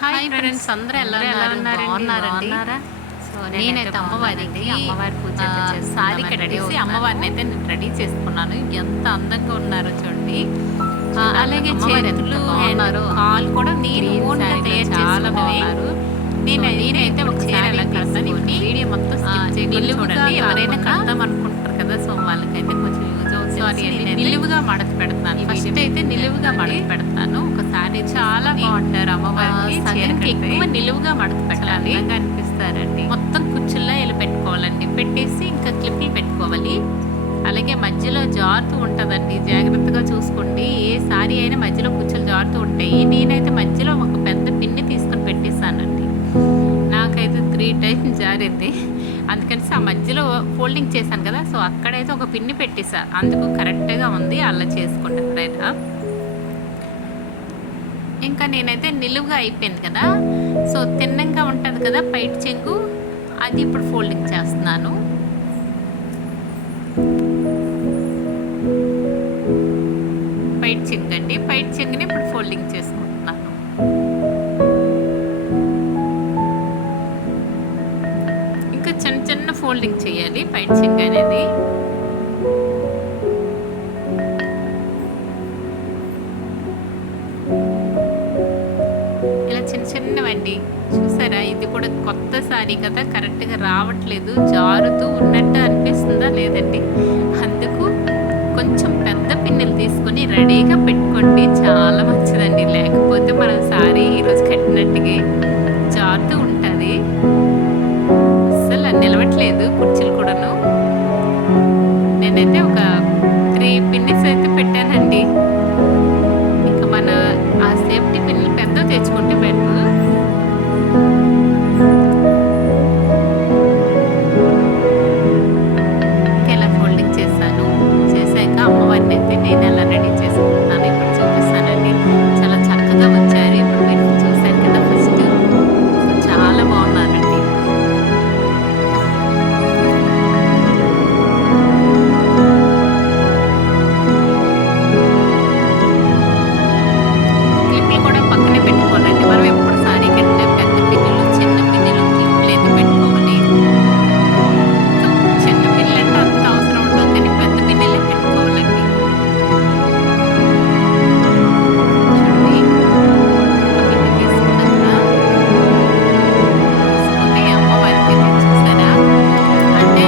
Hi friends, అందరూ ఎలా ఉన్నారండి? సో నేనైతే అమ్మవారికి పూజ సారీ కట్టేసి అమ్మవారిని అయితే నేను రెడీ చేసుకున్నాను. ఎంత అందంగా ఉన్నారో చూడండి. అలాగే చేతులు కాలు కూడా నేను ఓన్గా తయారు చాలా బాగున్నారు. నేనైతే ఒక చీర ఎలా కడతాను వీడియో మొత్తం స్కిప్ చేయకుండా చూడండి. ఎవరైనా కడతాం అనుకుంటారు కదా, సో వాళ్ళకైతే కొంచెం యూజ్ అవుతుంది. నిలువుగా మడత పెడతాను. ఫస్ట్ అయితే నిలువుగా మడత పెడతాను. ఒకసారి చాలా బాగుంటారు అమ్మవారికి ఎక్కువ నిలువుగా మడత పెట్టాలి అనిపిస్తారండి. మొత్తం కుచ్చుల్లో ఇలా పెట్టుకోవాలండి. పెట్టేసి ఇంకా క్లిప్లు పెట్టుకోవాలి. అలాగే మధ్యలో జారుతూ ఉంటుందండి, జాగ్రత్తగా చూసుకోండి. ఏ సారీ అయినా మధ్యలో కుచ్చులు జారుతూ ఉంటాయి. నేనైతే మధ్యలో ఒక పెద్ద పిన్ని తీసుకొని పెట్టేస్తానండి. నాకైతే 3 టైమ్స్ జారింది. అందుకని ఆ మధ్యలో ఫోల్డింగ్ చేశాను కదా, సో అక్కడైతే ఒక పిన్ని పెట్టేసా. అందుకు కరెక్ట్గా ఉంది. అలా చేసుకోండి ఎప్పుడైనా. ఇంకా నేనైతే నిలువుగా అయిపోయింది కదా, సో తిన్నంగా ఉంటుంది కదా పైట్ చెంగు, అది ఇప్పుడు ఫోల్డింగ్ చేస్తున్నాను. పైట్ చెంగు అండి, పైట్ చెంగుని ఇప్పుడు ఫోల్డింగ్ చేసుకుంటున్నాను. ఇంకా చిన్న చిన్న ఫోల్డింగ్ చేయాలి పైట్ చెంగు అనేది. చిన్నవండి, చూసారా? ఇది కూడా కొత్త సారీ కదా, కరెక్ట్గా రావట్లేదు, జారుతూ ఉన్నట్టు అనిపిస్తుందా లేదండి? అందుకు కొంచెం పెద్ద పిన్నెలు తీసుకొని రెడీగా పెట్టుకోండి, చాలా మంచిదండి. లేకపోతే మనం సారీ ఈరోజు కట్టినట్టుగా జారుతూ ఉంటుంది. అసలు నిలవట్లేదు కుర్చీలు కూడాను. నేనైతే ఒక 3 పిన్నెస్ అయితే పెట్టానండి. ఇంకా మన ఆ సేఫ్టీ పిన్నులు పెద్ద తెచ్చుకుంటే బెటర్. ఇలా ఫోల్డింగ్ చేశాను. చేశాక అమ్మవారిని అయితే నేను ఎలా రెడీ చేసుకుంటున్నాను ఇప్పుడు చూపిస్తానండి. చాలా చక్కగా వచ్చారు. ఇప్పుడు మీరు చూశారు కదా ఫస్ట్, చాలా బాగున్నారండి. క్లిప్లు కూడా పక్కనే పెట్టుకోవాలండి. మనం ఎప్పుడు సారీ కట్టినా పెద్ద పిన్నులు, చిన్న పిన్నులు, క్లిప్లు అయితే పెట్టుకోవాలి. చిన్న పిన్నులు అంటే అంత అవసరం ఉండదు, కానీ పెద్ద పిన్నులే పెట్టుకోవాలండి. చూడండి, ఒక పిన్ని తీసుకున్నాక తీసుకొని అమ్మవారికి చూసారా, అంటే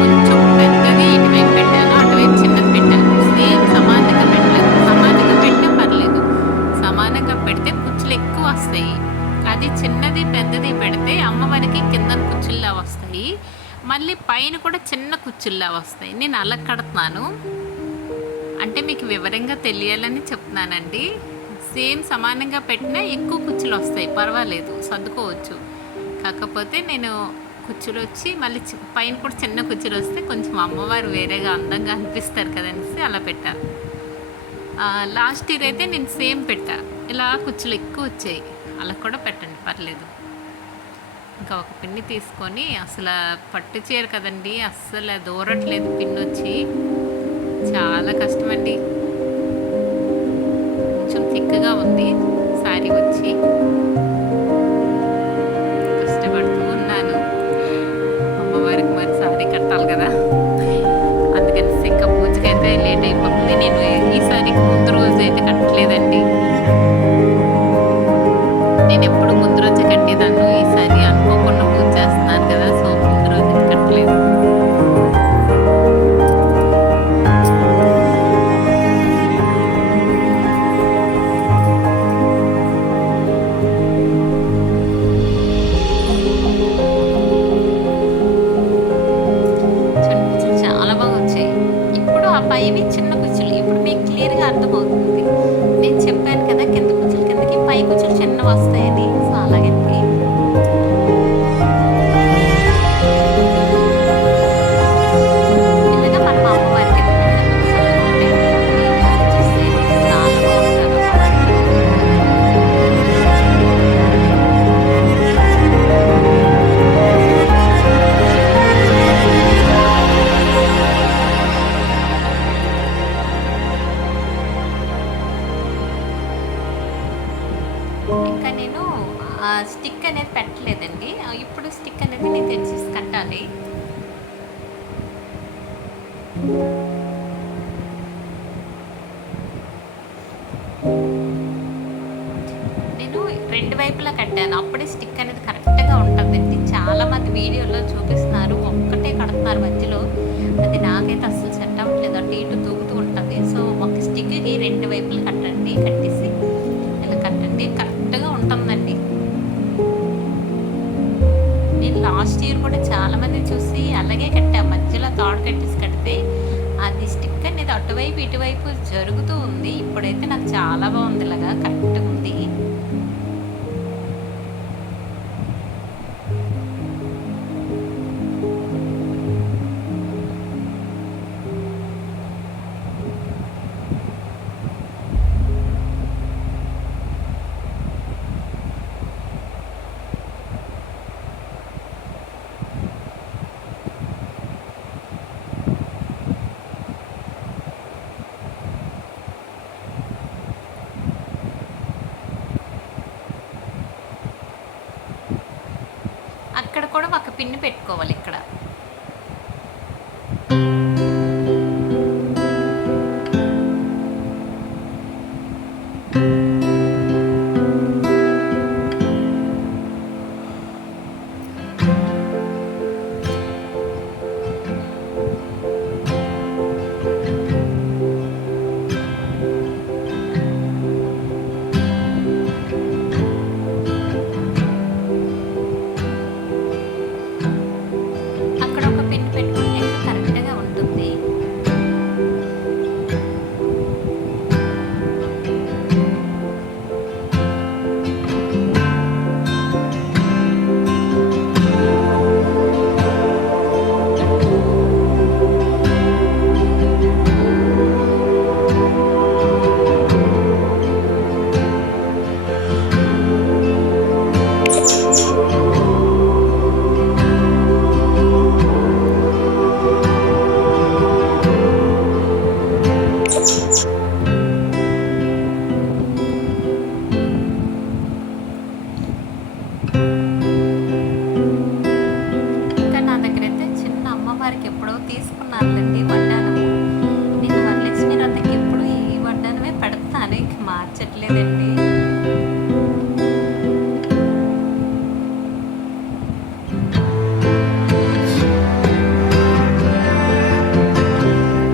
కొంచెం పెద్దది ఇటువైపు పెట్టాను, అటువైపు చిన్నది పెట్టాను. సేమ్ సమానంగా పెట్టలేదు. సమానంగా పెట్టే పర్లేదు, సమానంగా పెడితే కుచ్చులు ఎక్కువ వస్తాయి. అది చిన్నది పెద్దది పెడితే అమ్మవారికి కింద కుచ్చుల్లా వస్తాయి, మళ్ళీ పైన కూడా చిన్న కుచ్చుల్లా వస్తాయి. నేను అలా కడుతున్నాను, అంటే మీకు వివరంగా తెలియాలని చెప్తున్నానండి. సేమ్ సమానంగా పెట్టినా ఎక్కువ కుచ్చులు వస్తాయి, పర్వాలేదు, సర్దుకోవచ్చు. కాకపోతే నేను కుచ్చులు వచ్చి మళ్ళీ పైన కూడా చిన్న కుచ్చులు వస్తే కొంచెం అమ్మవారు వేరేగా అందంగా అనిపిస్తారు కదనేసి అలా పెట్టాను. లాస్ట్ ఇయర్ అయితే నేను సేమ్ పెట్టా, ఇలా కుచ్చులు ఎక్కువ వచ్చాయి. అలా కూడా పెట్టండి, పర్లేదు. ఇంకా ఒక పిన్ని తీసుకొని, అసలు పట్టు చీర కదండి, అస్సలు దూరట్లేదు పిన్ వచ్చి, చాలా కష్టమండి. కొంచెం థిక్గా ఉంది శారీ వచ్చి, కష్టపడుతూ ఉన్నాను. అమ్మవారికి మరి శారీ కట్టాలి కదా, అందుకని ఇంకా పూజకైతే లేట్ అయిపోతుంది. నేను ఈ సారీకి ముందు రోజు అయితే కట్టలేదండి. నేను ఎప్పుడు ముందు రోజు కట్టేదాన్ని. ఈసారి అనుకోకుండా పూజ చేస్తున్నాను కదా, సో ముందు రోజు కట్టలేదు. కుచ్చులు చాలా బాగా వచ్చాయి. ఇప్పుడు ఆ పైవి చిన్న కుచ్చులు, ఇప్పుడు మీకు క్లియర్గా అర్థమవుతుంది. నేను చెప్పాను కదా కింద కుచ్చులు కిందకి, పై కుచ్చులు చిన్నవి వస్తాయని, సో అలాగండి. ఇలాగా మనం అమ్మవారికి సర్దుకుంటే చూస్తే చాలా బాగుంటారు అమ్మవారికి. ఇంకా నేను స్టిక్ అనేది పెట్టలేదండి. ఇప్పుడు స్టిక్ అనేది నేను తెచ్చేసి కట్టాలి. నేను 2 వైపులా కట్టాను. అప్పుడే స్టిక్ అనేది కరెక్ట్‌గా ఉంటుందండి. చాలామంది వీడియోలో చూపిస్తున్నారు, ఒక్కటే కడుతున్నారు మధ్యలో. అది నాకైతే అస్సలు సెట్ అవ్వట్లేదు. అటు ఇటు తూగుతూ ఉంటుంది. సో ఒక స్టిక్‌కి 2 వైపులు కట్టండి. కట్టేసి ఇలా కట్టండి, కరెక్ట్‌గా ఉంటుందండి. నేను లాస్ట్ ఇయర్ కూడా చాలామంది చూసి అలాగే కట్టా. మధ్యలో తాడు కట్టేసి కడితే అది స్టిక్ అనేది అటువైపు ఇటువైపు జరుగుతూ ఉంది. ఇప్పుడైతే నాకు చాలా బాగుంది, ఇలాగా కరెక్ట్‌గా ఉంది. అక్కడ కూడా ఒక పిన్ పెట్టుకోవాలి ఇక్కడ. అక్కడ ఒక పిన్ పెట్టుకుంటే ఇంకా కరెక్ట్‌గా ఉంటుంది. ఇంకా నా దగ్గరైతే చిన్న అమ్మవారికి ఎప్పుడో తీసుకున్నానులేండి వడ్డానము. నేను వరలక్ష్మి వ్రతంకి ఎప్పుడు ఈ వడ్డానమే పెడతాను, ఇంక మార్చట్లేదండి.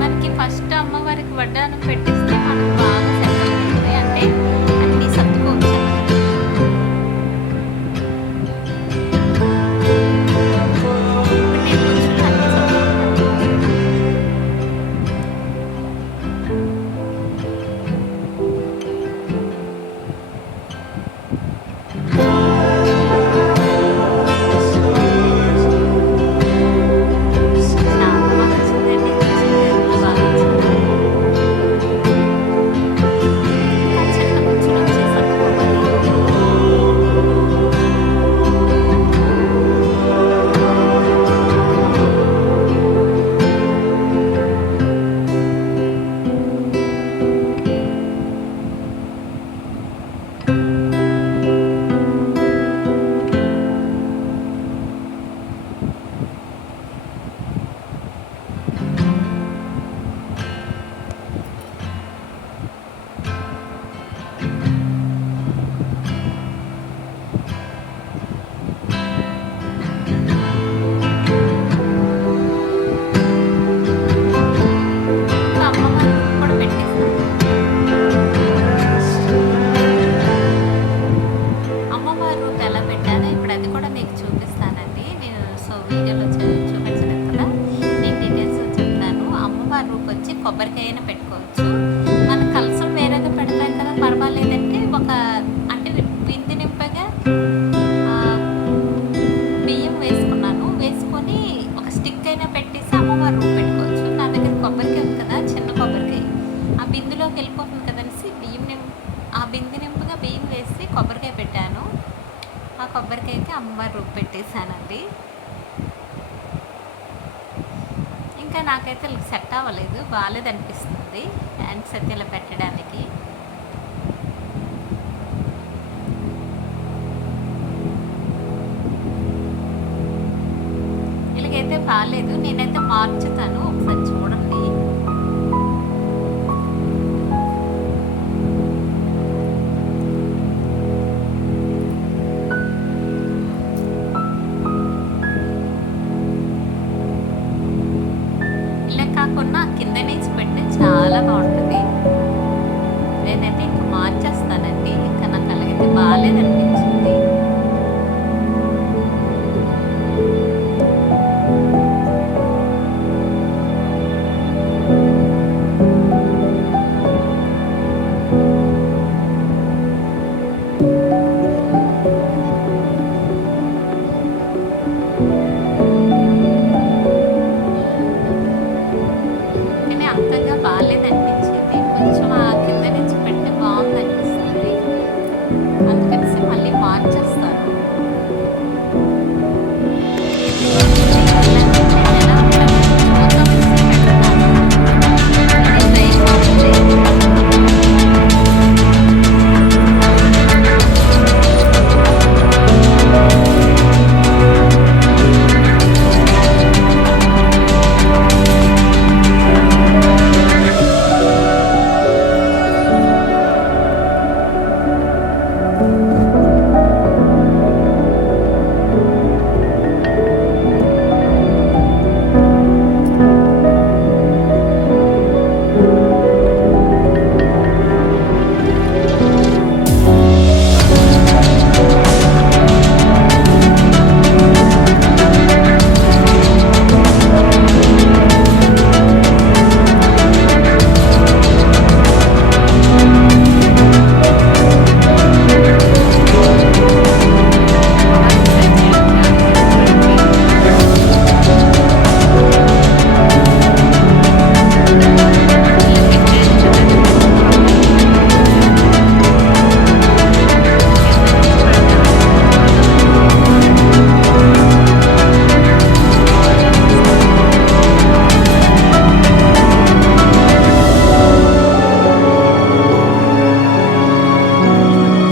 మనకి ఫస్ట్ అమ్మవారికి వడ్డానం పెట్టిస్తే మనకు బాగా సెట్ అవుతుంది. అంటే అన్నీ సర్దుకోవచ్చు. ఇప్పుడు నేను కూర్చుని అన్నీ సర్దుకుంటాను. చాలా బాగా వచ్చిందండి. చాలా బాగా వచ్చింది. ఇంకా చిన్న కూర్చుని వచ్చి సర్దుకోవాలి. ఇంకా అమ్మవారికి కూడా పెట్టేసాను. అమ్మవారి రూపు ఎలా పెట్టానో ఇప్పుడు అది కూడా మీకు చూపిస్తానండి. నేను సో వీడియోలో చూపించలేదు కదా, నేను డీటెయిల్స్ చెప్తాను. అమ్మవారి రూపు వచ్చి కొబ్బరికాయన పెట్టుకోవచ్చు. మన కలసం వేరేగా పెడతాం కదా, పర్వాలేదంటే ఒక అంటే బింది నింపగా ఆ, బియ్యం వేసుకున్నాను. వేసుకొని ఒక స్టిక్ అయినా పెట్టేసి అమ్మవారి రూపు పెట్టుకోవచ్చు. నా దగ్గర కొబ్బరికాయ ఉంది కదా, చిన్న కొబ్బరికాయ, ఆ బిందులోకి వెళ్ళిపోతుంది కదనేసి ఆ బింది నింపుగా బియ్యం వేసి కొబ్బరికాయ పెట్టాను. ఆ కొబ్బరికాయకి అమ్మవారి రూపు పెట్టేశానండి. ఇంకా నాకైతే సెట్ అవ్వలేదు, బాగాలేదనిపిస్తుంది హ్యాండ్స్ అయితే ఇలా పెట్టడానికి. అయితే బాలేదు. నేనైతే మార్చుతాను. ఒకసారి చూడండి. ఇలా కాకుండా కింద నుంచి పెడితే చాలా బాగుంటుంది. నేనైతే ఇంక మార్చేస్తానండి. ఇంకా నాకు అలాగైతే బాలేదనిపించింది. కానీ అంతగా బాలేదనిపించింది. కొంచెం ఆ కింద నుంచి పెడితే బాగుందనిపిస్తుంది. అందుకనేసి మళ్ళీ మార్చేస్తాను. ఎలా ఉంటదో చూద్దాం పెడతాను. ఇది ట్రైన్ బాగుంది.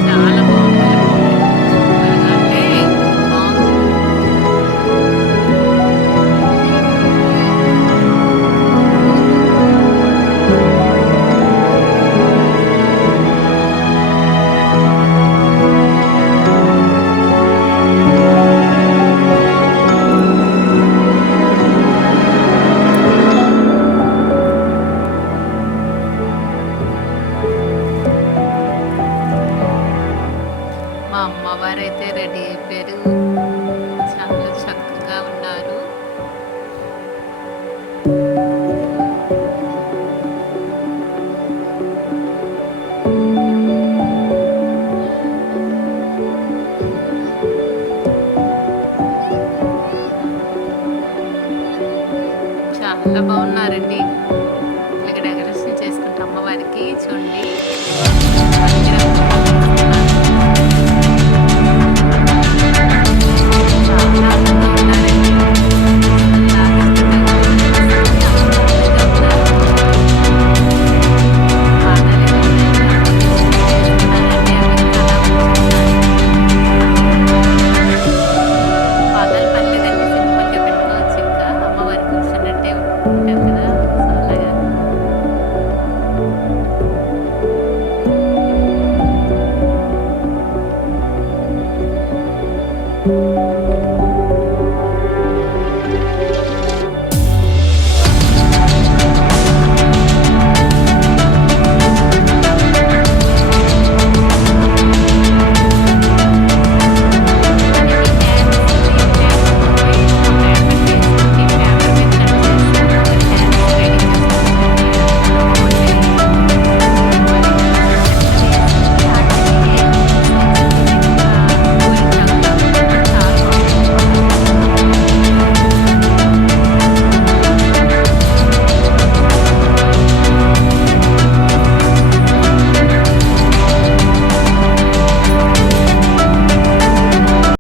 చాలా బాగుంది. సూపర్‌గా అంటే బాగుంది. మా అమ్మవారైతే రెడీ అయిపోయారు. చాలా చక్కగా ఉన్నారు. చాలా బాగున్నారండి. ఇలాగ డెకరేషన్ చేసుకుంటే అమ్మవారికి చూడండి. చాలా అందంగా ఉన్నారండి. పాదాలు పర్లేదండి. సింపుల్‌గా పెట్టుకోవచ్చు ఇంకా. అమ్మవారు కూర్చున్నట్టే ఉంటారు కదా! అలాగా. thank you